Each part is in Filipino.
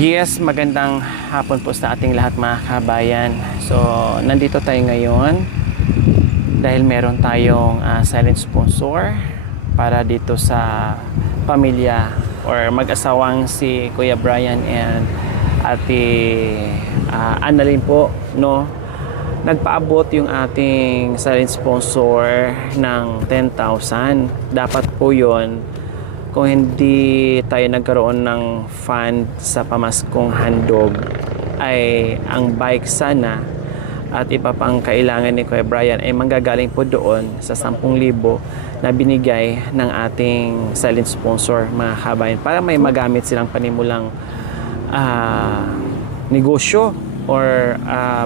Yes, magandang hapon po sa ating lahat mga kabayan. So, nandito tayo ngayon dahil meron tayong silent sponsor para dito sa pamilya or mag-asawang si Kuya Brian and Ate Annalyn po, no? Nagpaabot yung ating silent sponsor ng 10,000. Dapat po yon kung hindi tayo nagkaroon ng fund sa pamaskong handog ay ang bike sana at iba pang kailangan ni Kuya Brian ay manggagaling po doon sa 10,000 na binigay ng ating silent sponsor mga kabayan para may magamit silang panimulang negosyo or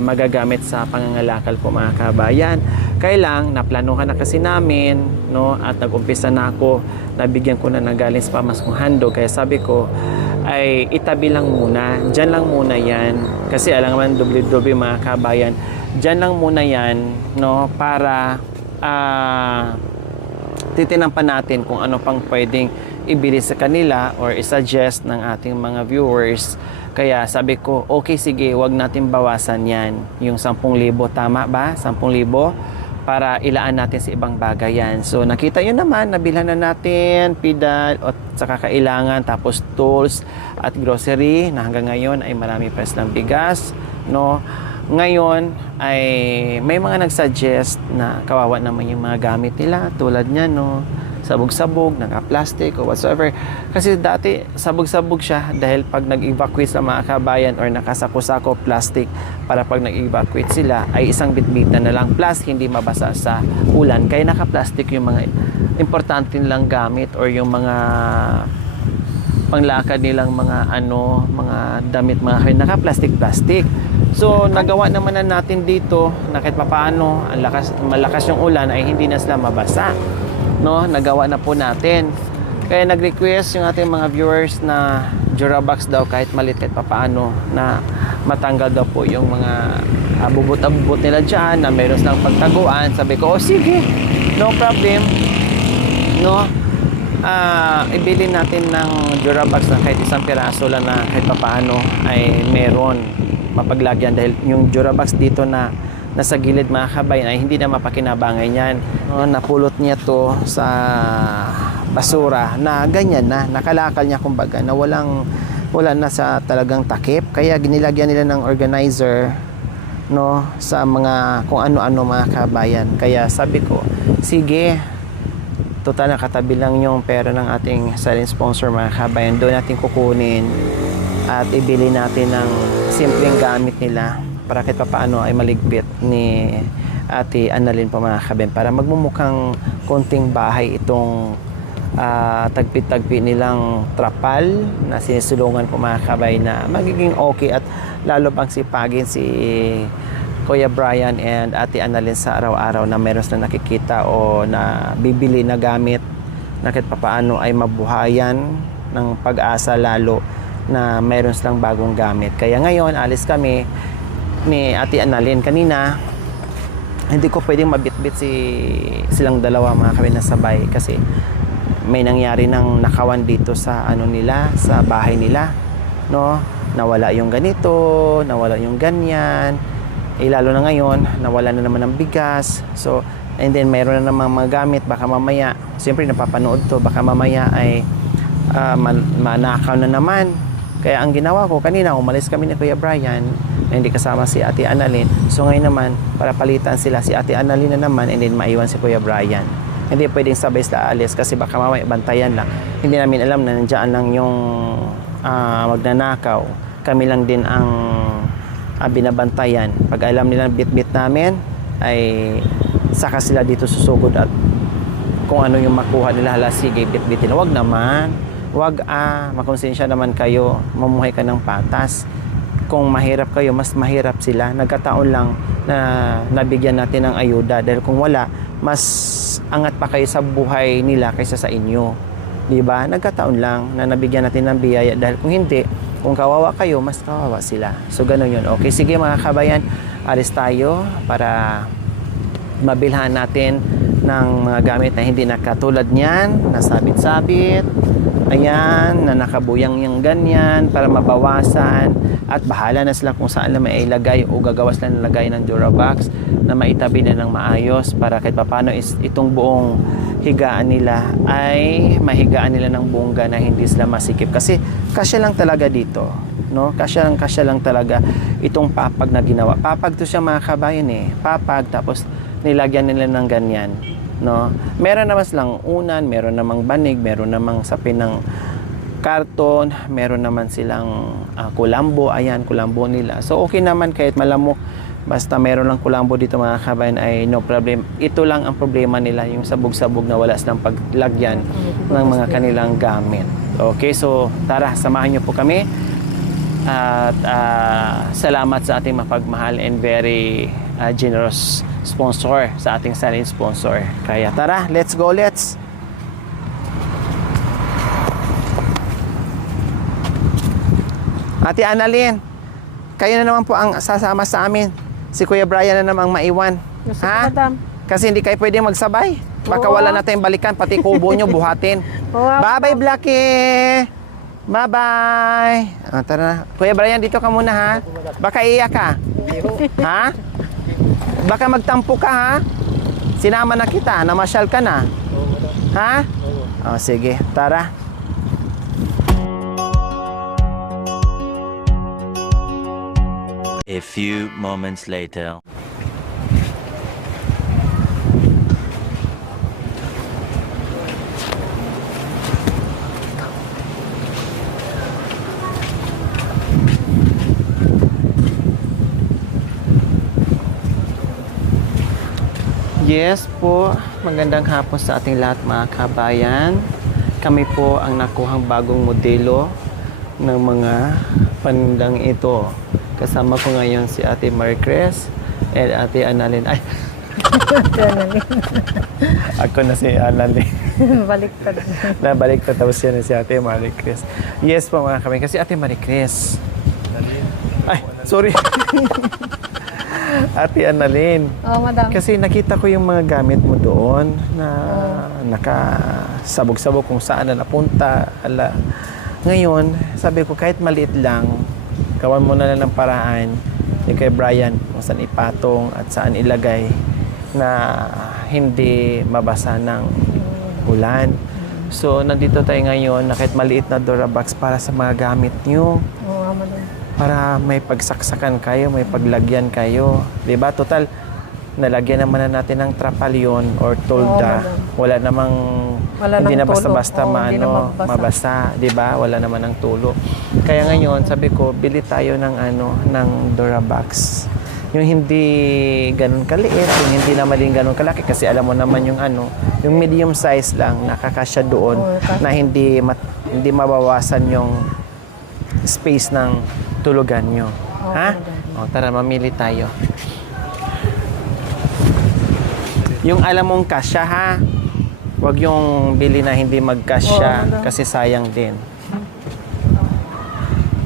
magagamit sa pangangalakal po mga kabayan. Kailang naplanuhan na kasi namin, no, at nag-umpisa na ako, nabigyan ko na ng galing sa pamaskong handog, kaya sabi ko ay itabi lang muna, dyan lang muna yan, kasi alam naman WW mga kabayan, dyan lang muna yan, no, para titinampan natin kung ano pang pwedeng ibili sa kanila or isuggest ng ating mga viewers. Kaya sabi ko, okay sige, wag natin bawasan yan. Yung 10,000, tama ba? 10,000 para ilaan natin sa ibang bagay yan. So nakita nyo naman, nabilhan na natin pedal at saka kailangan, tapos tools at grocery na hanggang ngayon ay marami pa silang bigas, no? Ngayon ay may mga nagsuggest na kawawa naman yung mga gamit nila tulad niya, no, sabog-sabog, naka-plastic o whatsoever. Kasi dati sabog-sabog siya dahil pag nag-evacuate sa mga kabayan or nakasako-sako plastic para pag nag-evacuate sila ay isang bitbitan na lang plus hindi mabasa sa ulan. Kaya naka-plastic yung mga importante nilang gamit or yung mga panglakad nilang mga mga damit, mga naka-plastic. So nagawa naman na natin dito na kahit papaano malakas yung ulan ay hindi na sila mabasa, no? Nagawa na po natin. Kaya nag-request yung ating mga viewers na Durabox daw kahit maliit kahit papaano na matanggal daw po yung mga bubot-abubot nila dyan na mayroon silang pagtaguan. Sabi ko, oh sige, no problem, no? Ibili natin ng Durabox na kahit isang piraso lang na kahit papaano ay meron mapaglagyan dahil yung Durabox dito na nasa gilid mga kabayan ay hindi na mapakinabangan yan, no? Napulot niya to sa basura na ganyan na nakalakal niya kumbaga na wala na sa talagang takip, kaya ginilagyan nila ng organizer, no, sa mga kung ano-ano mga kabayan. Kaya sabi ko, sige, total nakatabi lang yung pera ng ating silent sponsor mga kabayan, doon natin kukunin at ibili natin ng simpleng gamit nila para kahit paano ay maligpit ni Ate Annalyn po mga kabayan para magmumukhang konting bahay itong tagpi-tagpi nilang trapal na sinisulungan po mga kabayan na magiging okay at lalo pang sipagin si Kuya Brian and Ate Annalyn sa araw-araw na meron na nakikita o na bibili na gamit na kahit paano ay mabuhayan ng pag-asa lalo na meron silang bagong gamit. Kaya ngayon alis kami ni Ate Annalyn. Kanina hindi ko pwedeng mabitbit silang dalawa mga kabayan na sabay kasi may nangyari ng nakawan dito sa nila, sa bahay nila, no? Nawala yung ganito, nawala yung ganyan. Lalo na ngayon, nawala na naman ng bigas. So, and then mayroon na namang mga gamit, baka mamaya, siyempre napapanood to, baka mamaya ay manakaw na naman. Kaya ang ginawa ko, kanina umalis kami ni Kuya Brian na hindi kasama si Ate Annalyn. So ngayon naman, para palitan sila, si Ate Annalyn na naman and then maiwan si Kuya Brian. Hindi pwedeng sabay sila alis kasi baka mamaya bantayan lang. Hindi namin alam na nandiyan lang yung magnanakaw. Kami lang din ang binabantayan. Pag alam nila bit-bit namin, ay saka sila dito susugod at kung ano yung makuha nila, hala sige, bit-bitin. Wag naman. Wag makonsensya naman kayo, mamuhay ka ng patas. Kung mahirap kayo, mas mahirap sila. Nagkataon lang na nabigyan natin ng ayuda dahil kung wala, mas angat pa kayo sa buhay nila kaysa sa inyo. Diba? Nagkataon lang na nabigyan natin ng biyaya dahil kung hindi, kung kawawa kayo, mas kawawa sila. So ganun yun. Okay, sige mga kabayan, alis tayo para mabilhan natin ng mga gamit na hindi nakatulad niyan, nasabit-sabit. Ayan, na nakabuyang yung ganyan para mabawasan at bahala na sila kung saan na may ilagay o gagawas lang ng lagay ng Durabox na maitabi na ng maayos para kahit papano itong buong higaan nila ay mahigaan nila ng bongga na hindi sila masikip kasi kasya lang talaga dito, no? Kasya lang talaga itong papag na ginawa. Papag to siya mga kabayan papag tapos nilagyan nila ng ganyan, no? Meron naman silang unan, meron namang banig, meron namang sapin ng karton, meron naman silang kulambo. Ayan, kulambo nila. So okay naman kahit malamok, basta meron lang kulambo dito mga kabayan ay no problem. Ito lang ang problema nila, yung sabog-sabog na wala silang paglagyan ng mga kanilang gamit. Okay, so tara, samahan niyo po kami at salamat sa ating mapagmahal and very generous sponsor, sa ating silent sponsor. Kaya tara, let's go, let's! Ate Annalyn, kayo na naman po ang sasama sa amin. Si Kuya Brian na namang maiwan. Ha? Kasi hindi kayo pwede magsabay. Baka wala na tayong balikan, pati kubo nyo buhatin. Bye-bye, Blackie! Bye-bye! Tara na. Kuya Brian, dito ka muna ha. Baka iiyak ka. Ha? Baka magtampo ka ha. Sinama na kita, namasyal ka na. Ha? O, sige, tara. A few moments later. Yes po, magandang hapon sa ating lahat mga kabayan. Kami po ang nakuhang bagong modelo ng mga panindang ito. Kasama ko ngayon si Ate Maricris and Ate Annalyn. Ay! Ako na si Annalyn. Baliktad. Nabaliktad tapos yan si Ate Maricris. Yes po mga kabayan, kasi Ate Maricris. Ay, sorry. Ate Annalyn. Oh, madam. Kasi nakita ko yung mga gamit mo doon na nakasabog-sabog kung saan na napunta. Ala. Ngayon, sabi ko kahit maliit lang, gawan mo na lang ng paraan ni kay Brian kung saan ipatong at saan ilagay na hindi mabasa ng ulan. So, nandito tayo ngayon na kahit maliit na Durabox para sa mga gamit nyo. Oo, madam. Para may pagsaksakan kayo, may paglagyan kayo. Diba? Total, nalagyan naman na natin ng trapalyon or tolda. Wala namang, hindi na basta-basta mabasa. Diba? Wala naman ng tulo. Kaya ngayon, sabi ko, bili tayo ng ng Durabox. Yung hindi ganun kaliit, yung hindi naman din ganun kalaki kasi alam mo naman yung yung medium size lang nakakasya doon na hindi mabawasan yung space ng tulugan nyo. Ha? O, tara, mamili tayo. Yung alam mong kasya ha, huwag yung bili na hindi magkasya kasi sayang din.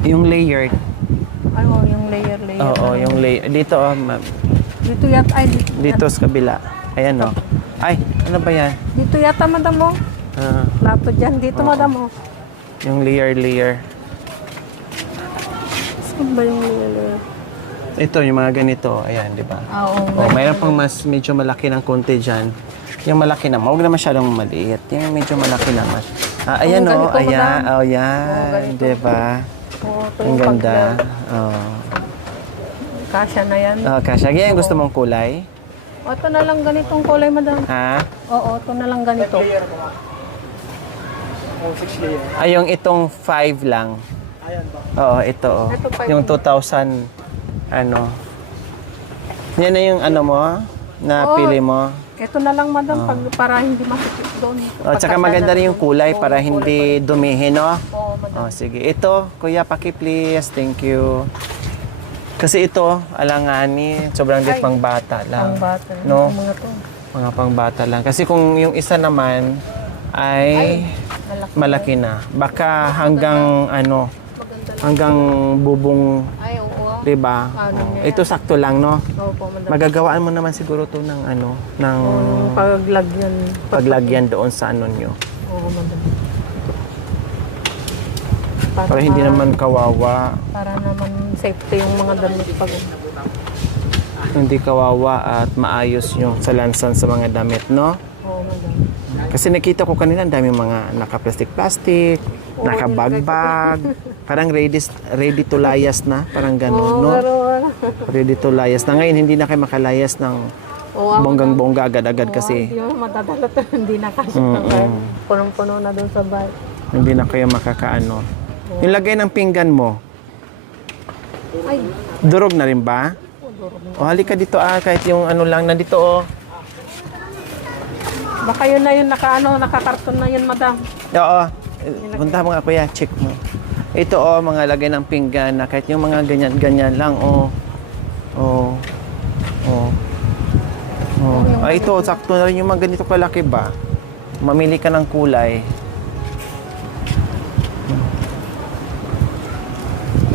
Yung layered. Ay, yung layer. Oo, yung layer. Dito, ma'am. Dito yata, ay, Dito sa kabila. Ayan, o. Ay, ano ba yan? dito yata, madam, mo. Plato dyan. Dito, madam, mo. Yung layer. Saan ba yung layer? Ito, yung mga ganito. Ayan, di ba? Oo. Mayroon pang mas medyo malaki ng konti dyan. Yung malaki naman. Huwag na masyadong maliit. Yung medyo malaki naman. Ayan, o. ganito, Ayan. madam. Ayan. Di ba? Ito Ang yung ganda. Kasya na yan. Kasya. Ganyan gusto mong kulay? O, ito na lang ganitong kulay, madam. Ha? Oo, ito na lang ganito. Ay, yung itong 5 lang. Oo, ito. Oh. Ito, 5 Yung 2,000, Yan na yung mo, na pili mo. Ito na lang, madam, para hindi masikip doon. Tsaka maganda rin yung kulay para hindi dumihin, no? Oo, madam. Sige. Ito, kuya, paki please. Thank you. Kasi ito, alangani, sobrang liit pang bata lang. Pangbata. No? Mga to. Mga pang bata lang. Kasi kung yung isa naman ay malaki na. Baka hanggang hanggang bubong, Ay, oo. 'di ba? Ito sakto lang, no? Opo, madam. Magagawaan mo naman siguro 'to ng ng Paglagyan. paglagyan doon sa nyo. Oo, madam. Para hindi naman kawawa. Para naman safety yung mga damit pag... Hindi kawawa at maayos yung salansan sa mga damit, no? Oo, madam. Kasi nakita ko kanina ang daming mga naka-plastic-plastic, naka-bag-bag. Parang ready to layas na, parang gano'n, Oo, no? pero... Ready to layas na. Ngayon, hindi na kayo makalayas ng Oo, bonggang-bongga agad-agad kasi Hindi mo madadala to, hindi na kasi. Punong-puno na doon sa bahay. hindi na kayo makakaano. Yung lagay ng pinggan mo, Ay, durog na rin ba? O halika dito kahit yung ano lang nandito baka yun na yun, nakakarton na yun, madam. Oo. Punta mo nga kuya, check mo. Ito mga lagay ng pinggan na kahit yung mga ganyan-ganyan lang Oh. Ito, sakto na rin yung mga ganito kalaki ba? Mamili ka ng kulay.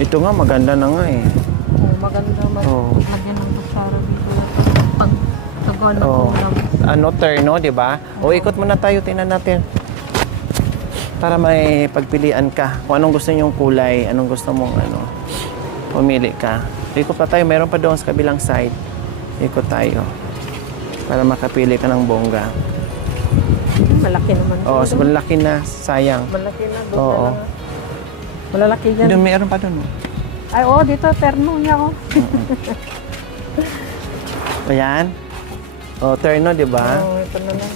Ito nga, maganda na nga eh. Oo, maganda. Oo. Lagyan ng masara dito. Pag nagawa ng ulam. Terno, di ba? O ikot muna tayo, tingnan natin. Para may pagpilian ka. Kung anong gusto niyong kulay, anong gusto mong pumili ka. Ikot pa tayo, meron pa doon sa kabilang side. Ikot tayo. Para makapili ka ng bongga. Malaki naman. Oo, so malaki na, sayang. Malaki na doon. Oo. Malalaki dyan. Doon, meron pa doon. Ay, dito, terno niya, Ayan. Terno, di ba? Oo, ito na lang.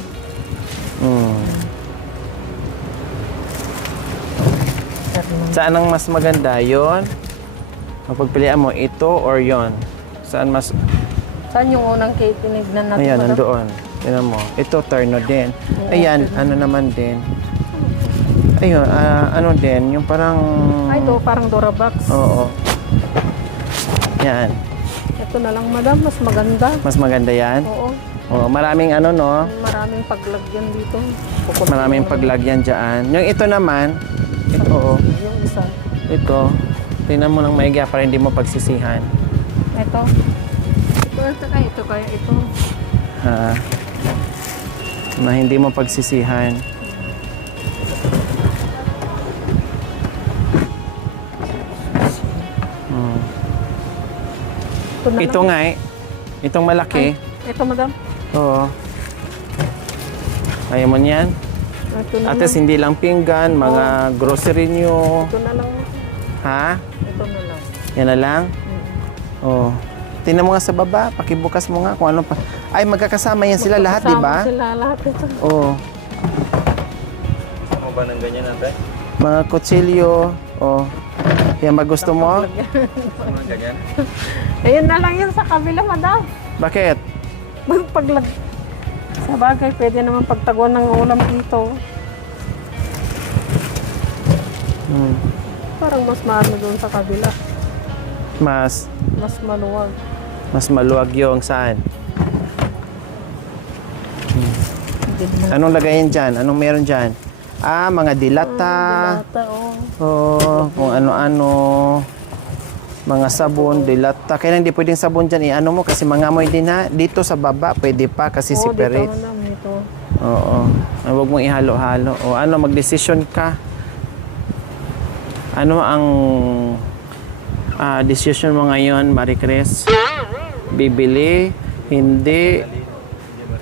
Terno. Saan ang mas maganda? Yon? Mapagpilian mo, ito or yon? Saan mas... Saan yung unang tinignan natin? Ayan, madam? nandoon. Tingnan mo. Ito, terno din. Ayan, ano naman din. Ayun, ano din, yung parang... Ay, parang Durabox. Oo. Yan. Ito na lang, madam. Mas maganda. Mas maganda yan. Oo. Maraming no? Maraming paglagyan dito. Maraming paglagyan dyan. Yung ito naman, ito, Yung isa. ito. Tingnan mo ng maigi para hindi mo pagsisihan. Ito. Ito kaya ito. Ha? Na hindi mo pagsisihan. Ito nga itong malaki. Ito, madam. Oo. Ayaw mo niyan? Ito na At lang. least hindi lang pinggan, mga grocery nyo. Ito na lang. Ha? Ito na lang. Yan na lang? Oo. Tingnan mo nga sa baba, pakibukas mo nga kung ano pa. Ay, magkakasama yan sila lahat, di ba? Kasama sila lahat ito. Oo. Ano ba ng ganyan natin? Mga kutsilyo. Oo. Yan ba gusto mo? Ano ng ganyan? Ayun na lang yun sa kabila, madam. Bakit? Paglag... Sa bagay, pwede naman pagtaguan ng ulam dito. Parang mas maano doon sa kabila. Mas Mas maluwag. maluwag yung saan? Hindi na. Anong lagayin dyan? Anong meron dyan? Mga dilata. Dilata, Kung ano-ano. Mga sabon, dilata. Kaya hindi pwedeng sabon dyan. Ano mo kasi mangamoy din ha. Dito sa baba, pwede pa kasi separate. Dito, madam, dito. Oo. Huwag mong ihalo-halo. O mag-decision ka. Ano ang decision mo ngayon, Marie Chris? Bibili? Hindi?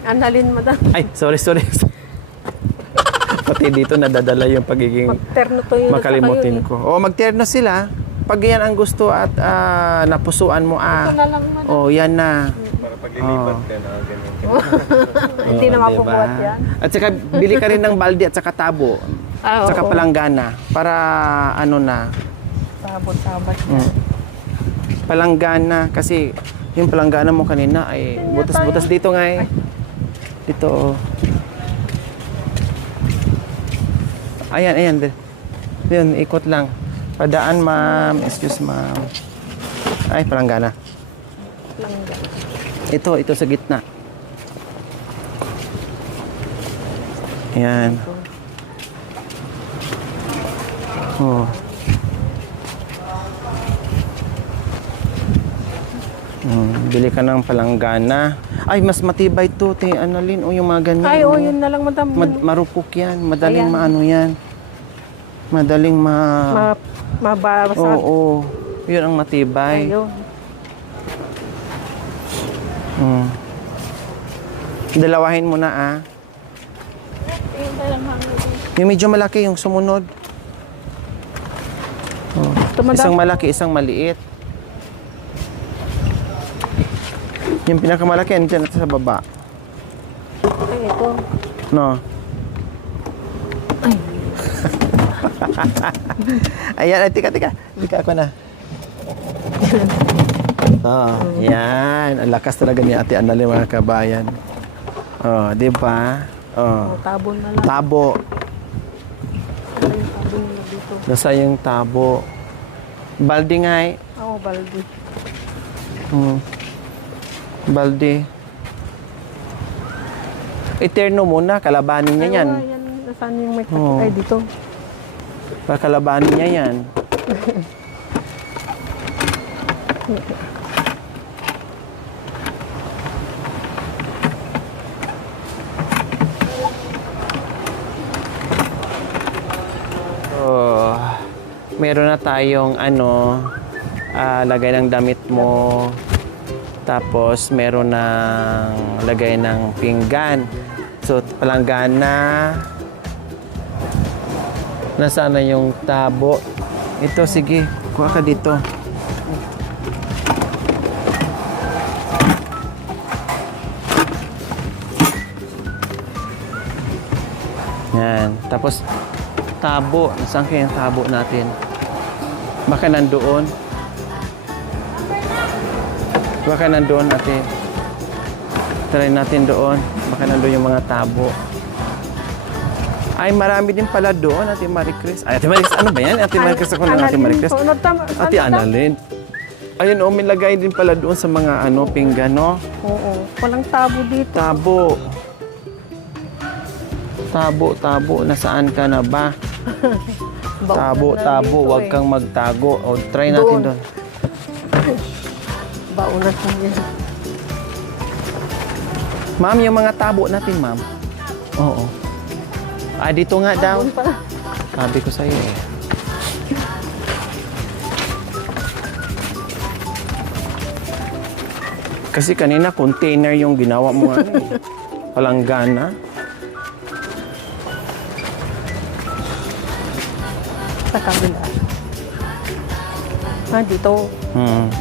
Annalyn, madam. Ay, sorry. Pati dito nadadala yung pagiging Magterno to yun. makalimutin ko. Magterno sila. Pag yan ang gusto at napusuan mo, Ito na lang, madam. yan na. Para paglilipat ka na ganyan. Hindi na diba? mapubuhat yan. At saka bili ka rin ng balde at saka tabo. Saka Oo. palanggana. Para na. Sabot-sabot yan. Palanggana. Kasi yung palanggana mo kanina ay butas-butas dito nga eh. Dito. Ayan. Yun, ikot lang. Padaan, ma'am. Excuse, ma'am. Ay, palanggana. Langga. Ito sa gitna. Ayan. Bili ka ng palanggana. Ay, mas matibay to, Annalyn. Yung mga ganyan. Ay, yun na lang, madam. Marupok yan. Madaling Ayan. maano yan. Madaling mababasag. Oo. Yun ang matibay. Ayun. Dalawahin mo na Yung medyo malaki, yung sumunod. Isang malaki, isang maliit. Yung pinakamalaki, andyan na sa baba. Ay, ito. No? Ayan, tika. Tika ako na. Yan. Ang lakas talaga ni Ate Annalyn, mga kabayan. Di ba? Tabo na lang. Tabo. Ito yung tabo nila dito. Nasa yung tabo. Balde nga Oo, balde. Balde. Eterno muna, kalabanin niya yan. Yan, nasaan yung may takot? Ay, dito. Kalabanin niya yan. Meron na tayong lagay ng damit mo. Tapos meron ng lagay ng pinggan. So palanggana. Nasaan na yung tabo? Ito, sige. Kuha ka dito. Yan. Tapos tabo. Saan kaya yung tabo natin? Baka nandoon. Baka nandoon natin. Try natin doon. Baka nandoon yung mga tabo. Ay, marami din pala doon, Ate Maricris. Ay, Ate Maricris, ano ba yan? Ate Maricris ako ng Ate Maricris. Ate Annalyn. Ayun, may lagay din pala doon sa mga pinggan, no? Oo. Walang tabo dito. Tabo. Tabo. Nasaan ka na ba? Tabo. Huwag kang magtago. O, try natin doon. Baunan ko yan. Ma'am, yung mga tabo natin, ma'am. Oo. Dito nga daw. Doon pala. Sabi ko sa'yo eh. Kasi kanina container yung ginawa mo palanggana. Sa kabila. Dito.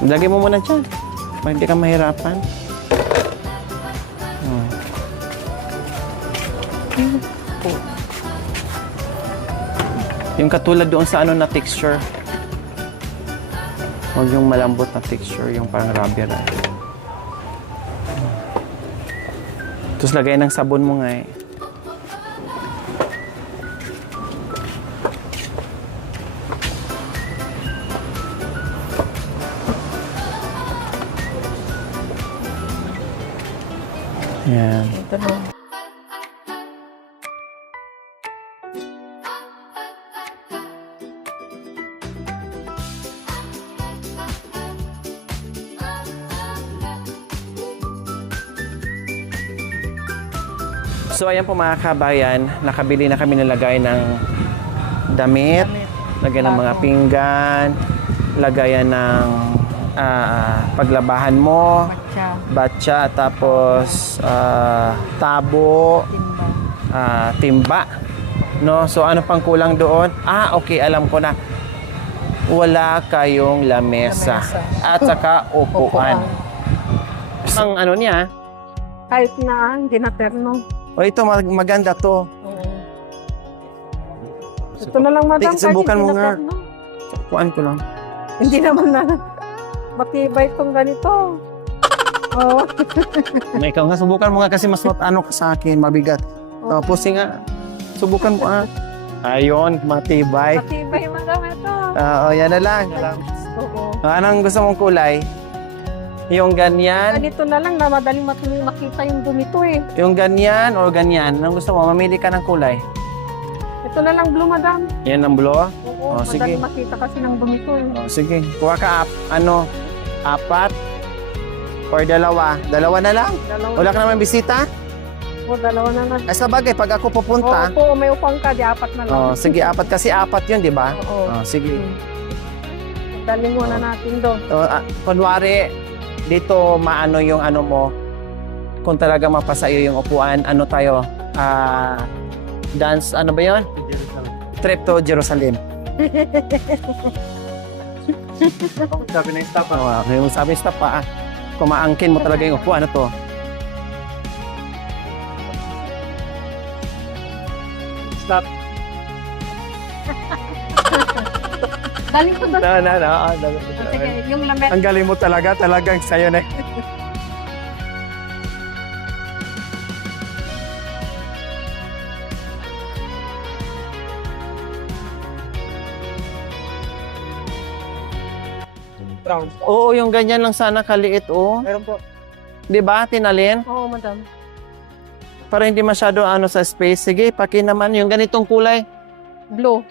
Lagay mo muna dyan. Para hindi ka mahirapan. Yung katulad doon sa na texture. Huwag yung malambot na texture, yung parang rubber. Tapos lagay ng sabon mo nga eh. Yan. Ito na. So ayan po mga kabayan, nakabili na kami nilagay ng damit, lagyan ng mga pinggan, lagayan ng paglabahan mo, batya, tapos tabo, timba. No? So ano pang kulang doon? Okay, alam ko na. Wala kayong lamesa. At saka upuan. Ang niya? Kahit na, hindi na terno. Ito maganda to. Ito na lang, madam. Subukan mo nga. Terno. Upuan ko lang. Hindi naman na matibay itong ganito. Ikaw nga, subukan mo nga kasi mas ka sa akin, mabigat. Tapos nga, subukan mo Ayun, matibay. Matibay, madam, ito. Yan na lang. Oo. Anong gusto mong kulay? Yung ganyan? Ganito na lang na madaling makita yung dumito eh. Yung ganyan o ganyan? Anong gusto mo? Mamili ka ng kulay. Ito na lang blue, madam. Yan ang blue? Oo, sige. madaling makita kasi ng dumito eh. Sige, kuha ka apat or dalawa? Dalawa na lang? Dalawa. Wala ka naman bisita? O, dalawa na lang. Ay, sa bagay, pag ako pupunta, Oo, may upang ka, di apat na lang. sige, apat kasi apat yun, di ba? Oo. Sige. Dali muna natin doon. Kunwari, dito maano yung ano mo, kung talaga mapasayo yung upuan, ano tayo, dance, ano ba yun? Trip to Jerusalem. Sabi ng staff, Yung sabi stop pa, kumaangkin mo talaga yung upuan, ano to? stop. Dali ko doon. Sige, yung lamet. Ang galing mo talaga, talagang sa'yo na. Brown. Oo, yung ganyan lang sana kaliit, oh. Meron po. Di ba, Tinalin? Oo, madam. Para hindi masyado ano sa space. Sige, paki naman yung ganitong kulay. Blue.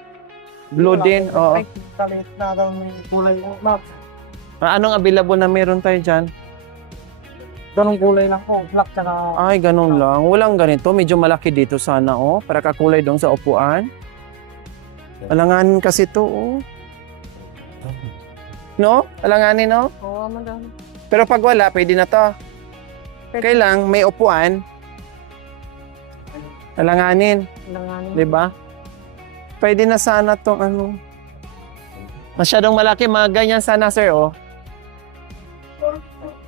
Blue din, oo. Kalit na daw may kulay yung map. Anong available na meron tayo dyan? Ganong kulay lang po. Black tsaka... Ay, ganun lang. Walang ganito. Medyo malaki dito sana, oh. Para kakulay dong sa upuan. Alanganin kasi to, oh. No? Alanganin, no? Oo, madam. Pero pag wala, pwede na to. Pwede. Kailang may upuan. Alanganin, Langanin. di ba? Pwede na sana tong ano. Masyadong malaki, mga ganyan sana, sir, oh.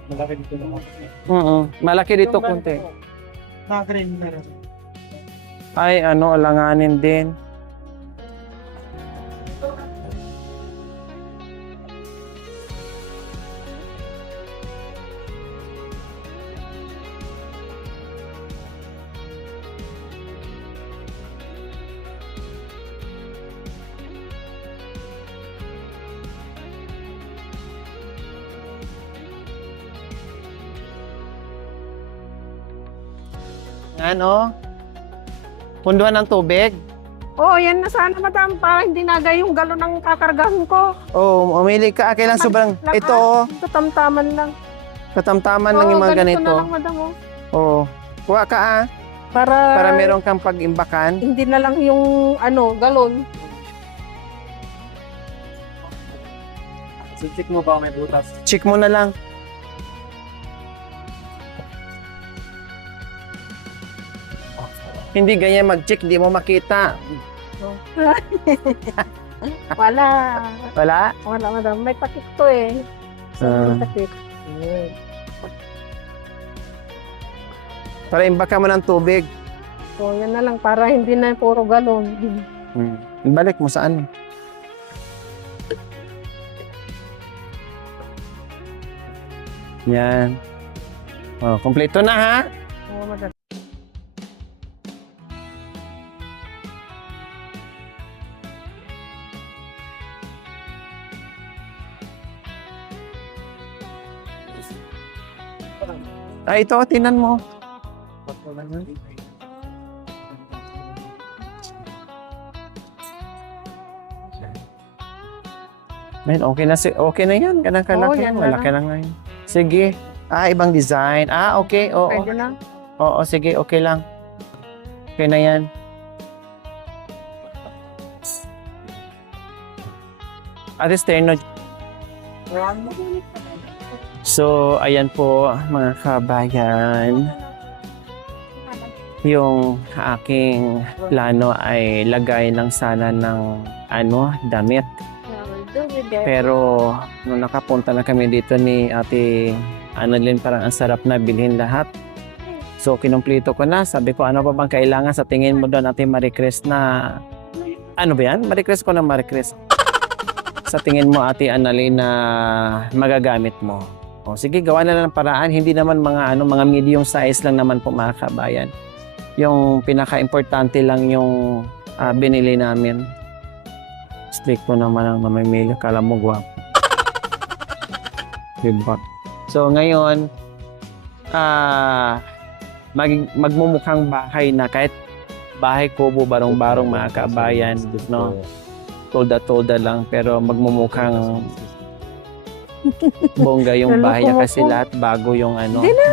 Malaki dito naman. Malaki dito konti. Na-green na rin. Ay, ano, alanganin din. Ano? Punduhan ng tubig? Oo, yan na sana, madam. Para hindi naga yung galon ng kakargahan ko. Oh, umili ka. Kailan sobrang... Lakas. Ito, oh. Katamtaman lang. Katamtaman lang yung mga ganito ganito. na lang, madam. Oh. Oo. Kuha ka, ah. Para meron kang pag-imbakan. Hindi na lang yung galon. So, check mo ba may butas? Check mo na lang. Hindi ganyan mag-check, hindi mo makita. Wala. Wala? Wala, madam. May takip to eh. Ah. May takip. Para imbaka mo ng tubig. So, yan na lang. Para hindi na puro galon. Balik mo saan? Yan. Oh, kompleto na, ha? Oo, madam. Ito, tinan mo. Man, okay na yan. Ganang kalaki. yan na Malaki na nga yun. Sige. Ibang design. Okay. Oo. Pwede na. Oo, sige. Okay lang. Okay na yan. Ate Sterno. So, ayan po mga kabayan. Yung aking plano ay lagay ng sana ng damit. Pero nung nakapunta na kami dito ni Ate Annalyn, parang ang sarap na bilhin lahat. So, kinumpleto ko na. Sabi ko, ano pa bang kailangan sa tingin mo doon, Ate Maricris, na... Ano ba yan? Maricris ko na Maricris. Sa tingin mo, Ate Annalyn, na magagamit mo. O, sige, gawa na lang ng paraan. Hindi naman mga medium size lang naman po, mga kabayan. Yung pinaka-importante lang yung binili namin. Stricto naman ang mamimili. Kala mo guwapo. Diba? So, ngayon, magmumukhang bahay na, kahit bahay kubo, barong-barong, mga kabayan, no? Tolda-tolda lang, pero magmumukhang bongga yung bahay niya kasi lahat bago yung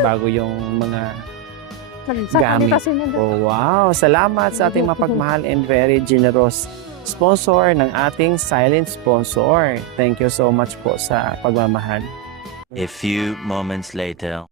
bago yung mga Nagsakali gamit. kasi na doon. Oh, wow. Salamat sa ating mapagmahal and very generous sponsor ng ating silent sponsor. Thank you so much po sa pagmamahal. A few moments later.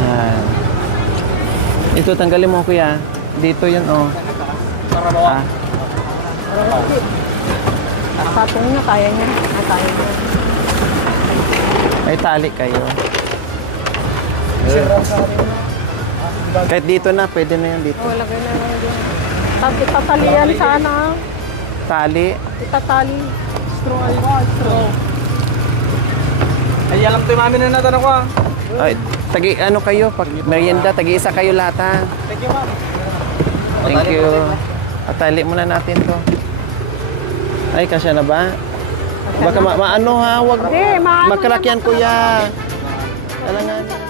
Yan. Ito, tanggalin mo kuya. Dito yun, oh. Ah, Patong na, kaya niya. Kaya niya. may tali kayo. Kahit dito na, pwede na yan dito. Oh, lagay na lang din. Tapos itatalian sana. Tali. Itatali. Straw. Ay, alam to yung mami na natanong ko ah. Ay, tagi ano kayo? Pag merienda, tagi-isa kayo lahat ha. Thank you, ma'am. Thank you. Atali muna natin to. Ay, kasya na ba? Baka maano ha, wag Hindi, maano magkalakyan kuya. Alangan.